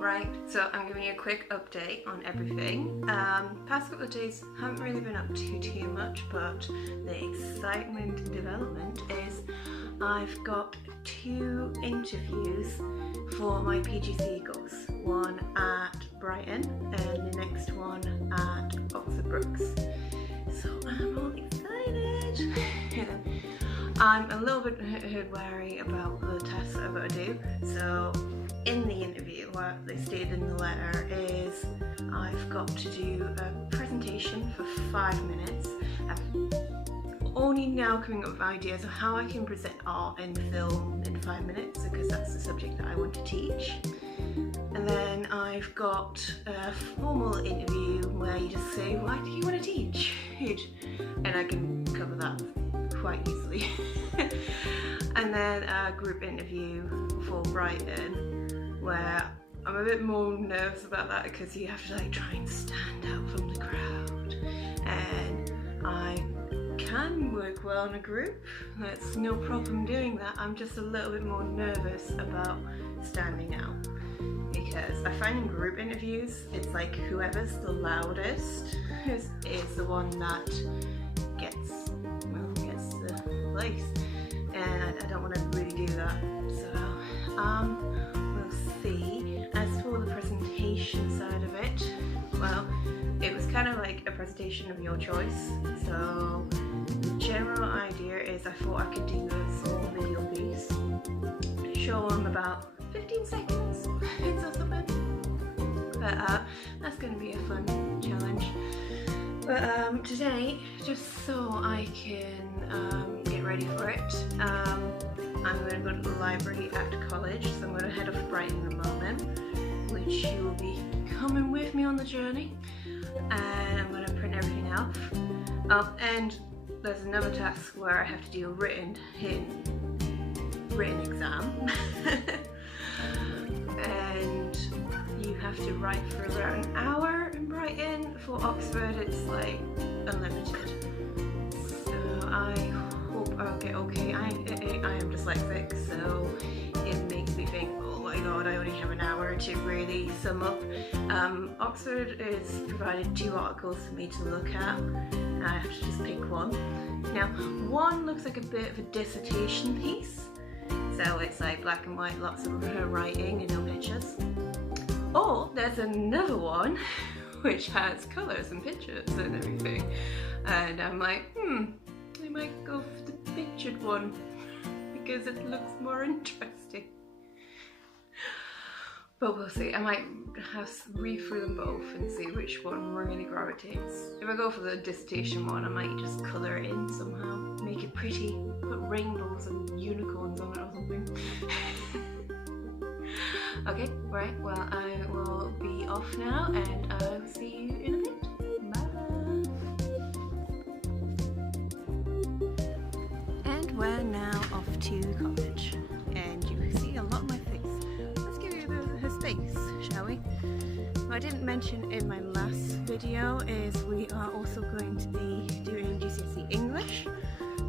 Right, so I'm giving you a quick update on everything. Past couple of days haven't really been up to too much, but the excitement and development is I've got 2 interviews for my PGCE course. One at Brighton and the next one at Oxford Brookes. So I'm all excited. I'm a little bit wary about the tasks I've got to do. So in the interview, what they stated in the letter is I've got to do a presentation for 5 minutes. I'm only now coming up with ideas of how I can present art and film in 5 minutes, because that's the subject that I want to teach. And then I've got a formal interview where you just say, why do you want to teach? And I can cover that quite easily. And then a group interview for Brighton, where I'm a bit more nervous about that because you have to try and stand out from the crowd. And I can work well in a group, that's no problem doing that. I'm just a little bit more nervous about standing out, because I find in group interviews it's like whoever's the loudest is the one that gets the place, and I don't want to really do that. So we'll see. As for the presentation side of it, well, it was kind of like a presentation of your choice. So the general idea is I thought I could do a small video piece, show them about 15 seconds or something. But that's going to be a fun challenge. But today, just so I can get ready for it, I'm going to go to the library at college, so I'm going to head off to Brighton in a moment, which you will be coming with me on the journey, and I'm going to print everything off. And there's another task where I have to do a written exam. And you have to write for around an hour in Brighton. For Oxford it's like unlimited. So I hope I'll get okay. I am dyslexic, so it makes me think, oh my god, I only have an hour to really sum up. Oxford is provided 2 articles for me to look at. I have to just pick one. Now, one looks like a bit of a dissertation piece. So it's like black and white, lots of writing and no pictures. Or there's another one which has colours and pictures and everything. And I'm like, I might go for the pictured one because it looks more interesting. But we'll see. I might have read through them both and see which one really gravitates. If I go for the dissertation one, I might just colour it in somehow, make it pretty, put rainbows and unicorns on it or something. Okay, right, well I will be off now and I will see you in a bit. Bye! And we're now off to college, and you can see a lot of my face. Let's give you her space, shall we? What I didn't mention in my last video is we are also going to be doing GCSE English,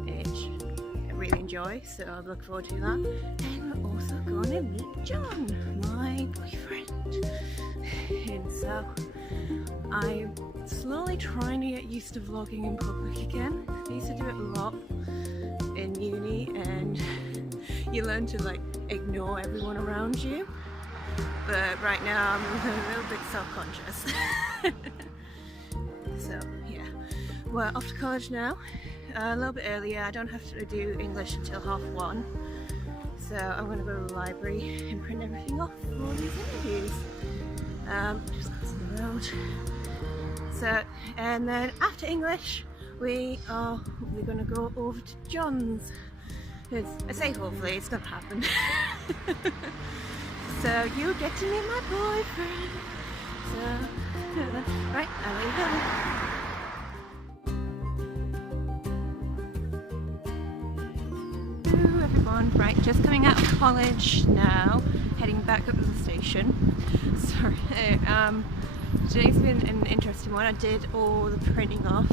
which I really enjoy, so I look forward to that. And we're also going to meet John, my boyfriend. And so I'm slowly trying to get used to vlogging in public again. I used to do it a lot in uni, and you learn to ignore everyone around you. But right now I'm a little bit self-conscious. So yeah, we're off to college now. A little bit earlier. I don't have to do English until 1:30. So I'm going to go to the library and print everything off for all these interviews. Just crossing the road. So, and then after English we're going to go over to John's. I say hopefully, it's going to happen. So you get to meet my boyfriend. So, right, I'll let you go. Hello everyone, right, just coming out of college now, heading back up to the station. Sorry, today's been an interesting one. I did all the printing off.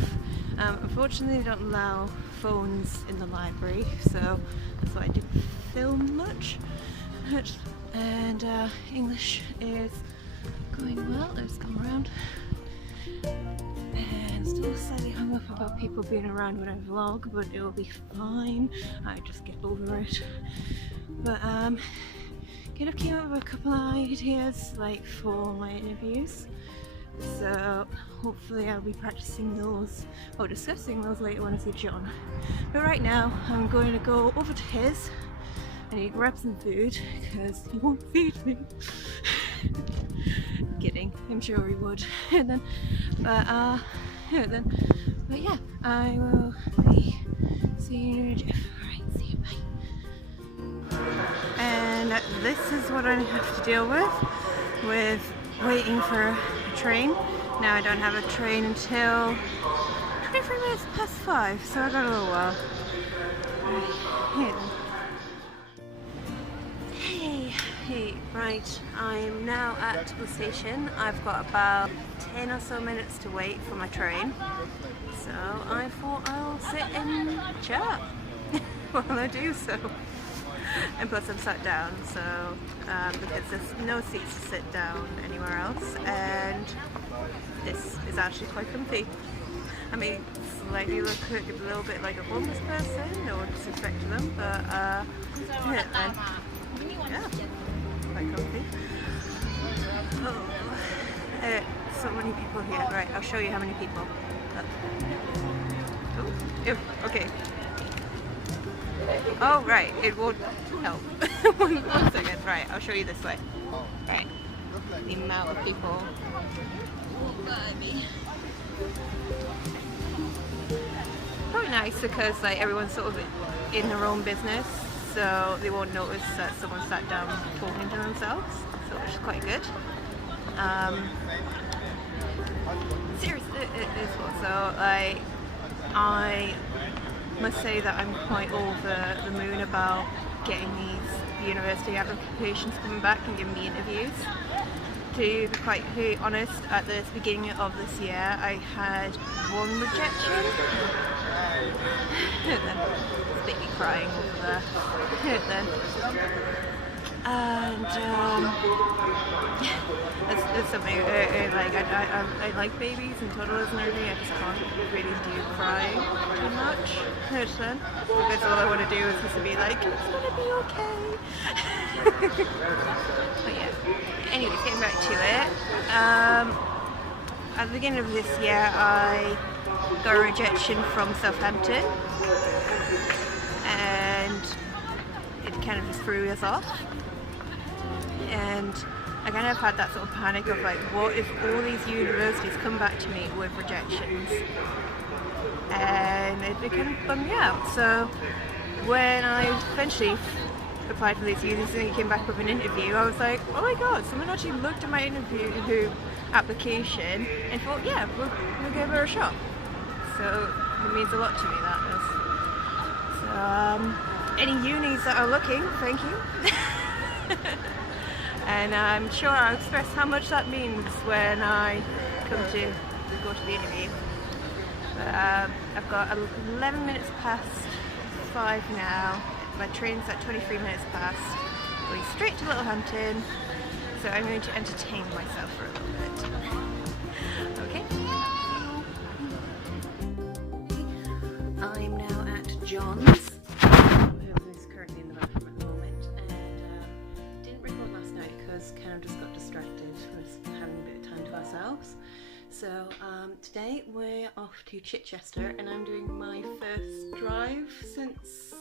Unfortunately they don't allow phones in the library, so that's why I didn't film much. And English is going well. Let's come around. And still slightly hung up about people being around when I vlog, but it'll be fine. I just get over it. But kind of came up with a couple of ideas like for my interviews. So hopefully I'll be practicing those or discussing those later when I see John. But right now I'm going to go over to his. I need to grab some food because he won't feed me. Kidding, I'm sure he would. And then, but yeah, I will be seeing you in a jiff. Alright, see you, bye. And this is what I have to deal with waiting for a train. Now I don't have a train until 23 minutes past 5, so I got a little while. Hey, right, I'm now at the station. I've got about 10 or so minutes to wait for my train, so I thought I'll sit and chat while I do so. And plus I'm sat down, so because there's no seats to sit down anywhere else, and this is actually quite comfy. I mean, slightly look a little bit like a homeless person, no one disrespect to them, but yeah, quite comfy. Oh, so many people here. Right, I'll show you how many people. Oh, okay. Oh, right, it won't help. One second. Right, I'll show you this way. Right, the amount of people. Probably nice because like everyone's sort of in their own business, so they won't notice that someone sat down talking to themselves, so which is quite good. Seriously, it is also like I must say that I'm quite over the moon about getting these university applications coming back and giving me interviews. To be quite honest, at the beginning of this year I had one rejection. It's making crying over there. And it's something like I like babies and toddlers and everything. I just can't really do crying too much. Because all I want to do is just to be like, it's gonna be okay. But yeah. Anyways, getting back to it. At the beginning of this year, I got a rejection from Southampton, and it kind of just threw us off. And I kind of had that sort of panic of like, what if all these universities come back to me with rejections? And it kind of bummed me out. So when I eventually applied for these universities and came back with an interview, I was like, oh my god, someone actually looked at my interview application and thought, yeah, we'll give her a shot. So it means a lot to me, that does. So any unis that are looking, thank you. And I'm sure I'll express how much that means when I come to go to the interview. But I've got 11 minutes past 5 now. My train's at 23 minutes past. Going straight to Littlehampton, so I'm going to entertain myself for a little bit. Okay. I'm now at John's. Who's currently in the bathroom at the moment, and didn't record last night because kind of just got distracted with having a bit of time to ourselves. So today we're off to Chichester, and I'm doing my first drive since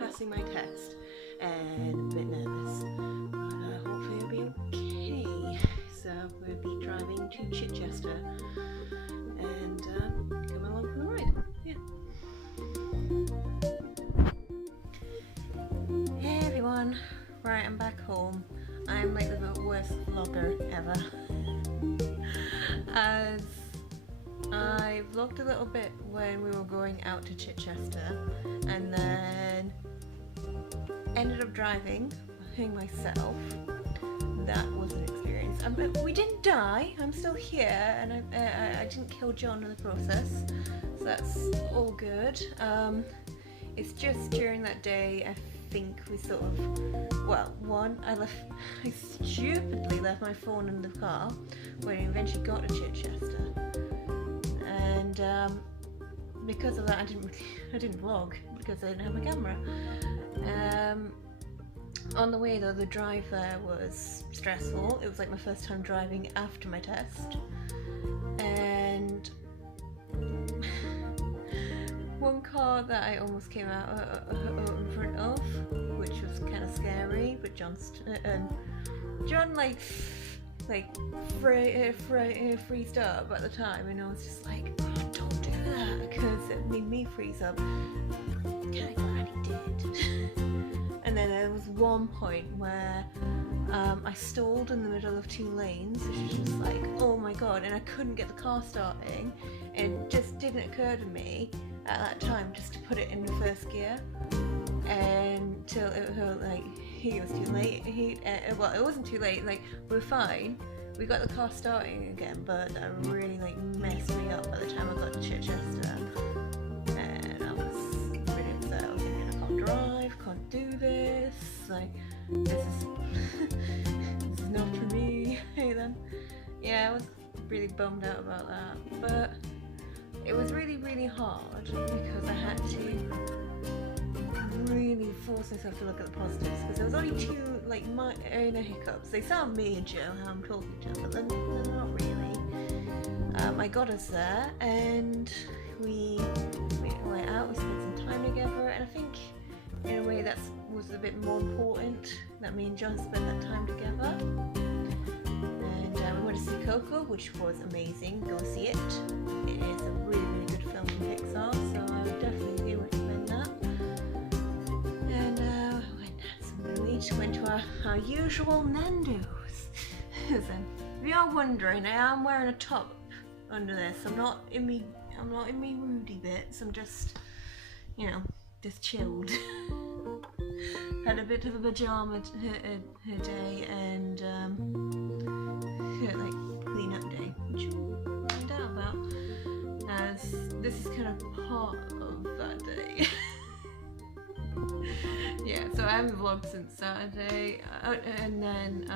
passing my test, and I'm a bit nervous, but hopefully it'll be okay. So we'll be driving to Chichester and come along for the ride. Yeah. Hey everyone, right, I'm back home. I'm like the worst vlogger ever. As I vlogged a little bit when we were going out to Chichester, and then ended up driving myself. That was an experience. But we didn't die. I'm still here, and I didn't kill John in the process, so that's all good. It's just during that day I think we sort of, well, I stupidly left my phone in the car when I eventually got to Chichester, and because of that I didn't vlog because I didn't have my camera. On the way though, the drive there was stressful. It was like my first time driving after my test, and one car that I almost came out in front of, which was kind of scary, but John freezed up at the time, and I was just like, oh, don't do that, because it made me freeze up. Kind of glad he did. And then there was one point where I stalled in the middle of 2 lanes, which was just like, oh my god, and I couldn't get the car starting. It just didn't occur to me at that time just to put it in the first gear, until it was like, it was too late. Well, it wasn't too late, like, we're fine. We got the car starting again, but that really like messed me up by the time I got to Chichester. And I was really upset. I was thinking, I can't drive, can't do this, like, this is not for me. Hey then. Yeah, I was really bummed out about that, but it was really hard because I had to really force myself to look at the positives, because there was only 2 like minor hiccups. They sound major how I'm talking to them, but they're not really. I got us there and we went out, we spent some time together, and I think in a way that was a bit more important that me and John spent that time together. And we went to see Coco, which was amazing. Go see it. It is a really good film from Pixar, so I would definitely recommend that. And we went to our usual Nando's. If you're wondering, I am wearing a top under this. I'm not in me Rudy bits. I'm just, just chilled. Had a bit of a pajama day and like clean up day, which we'll find out about, as this is kind of part of that day. Yeah, so I haven't vlogged since Saturday, and then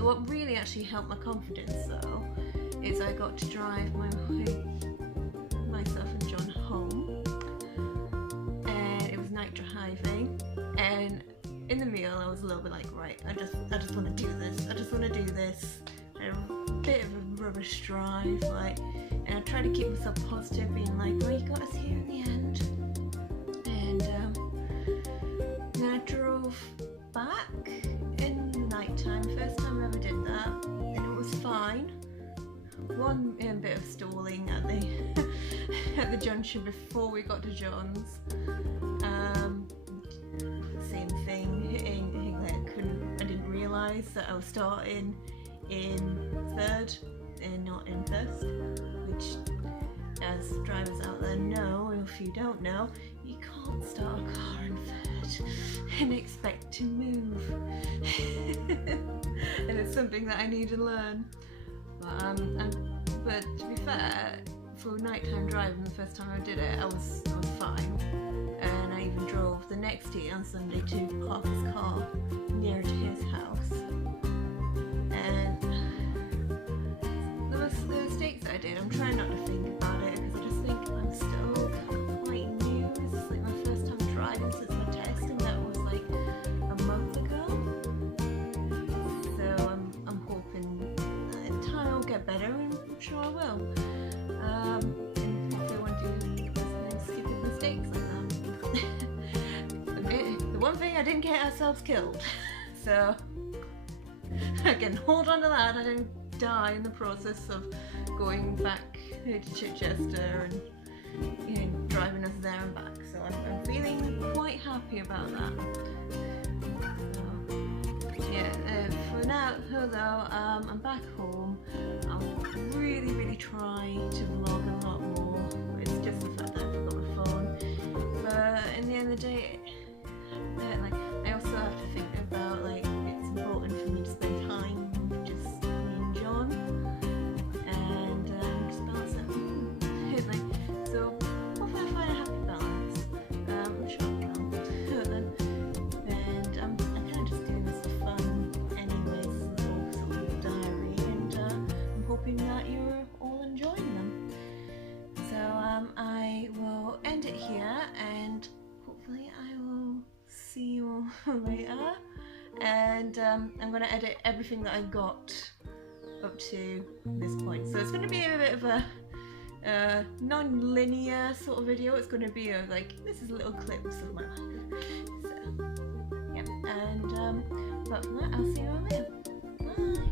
what really actually helped my confidence though is I got to drive myself and John home, and it was night driving, and in the meal I was a little bit like, right, I just want to do this, and a bit of a rubbish drive, like, and I tried to keep myself positive, being like, well, you got us here in the end. And then I drove back in the night time, first time I ever did that, and it was fine. One bit of stalling at the at the junction before we got to John's. Same thing, hitting that I didn't realise that I was starting in third and not in first, which, as drivers out there know, if you don't know, you can't start a car in third and expect to move. And it's something that I need to learn. But to be fair, for nighttime driving, the first time I did it, I was fine. And I even drove the next day on Sunday to park his car near to his house. And the mistakes I did, I'm trying not to think about it, because I just think I'm still quite new. This is like my first time driving since my test, and that was like a month ago. So I'm hoping that in time I'll get better, and I'm sure I will. And hopefully I won't do stupid mistakes like that. The one thing, I didn't get ourselves killed. So I can hold on to that. I didn't die in the process of going back to Chichester and driving us there and back. So I'm feeling quite happy about that. So, yeah, for now though, I'm back home. I'll really try to vlog a lot more. It's just the fact that I forgot my phone. But in the end of the day, I also have to think about, like, it's important for me to spend time with just me and John, and just balance it. So hopefully I find a happy balance. I'm sure I will. Then later, and I'm going to edit everything that I got up to this point. So it's going to be a bit of a non-linear sort of video. It's going to be like, this is little clips of my life. So, yeah, and apart from that, I'll see you all later. Bye!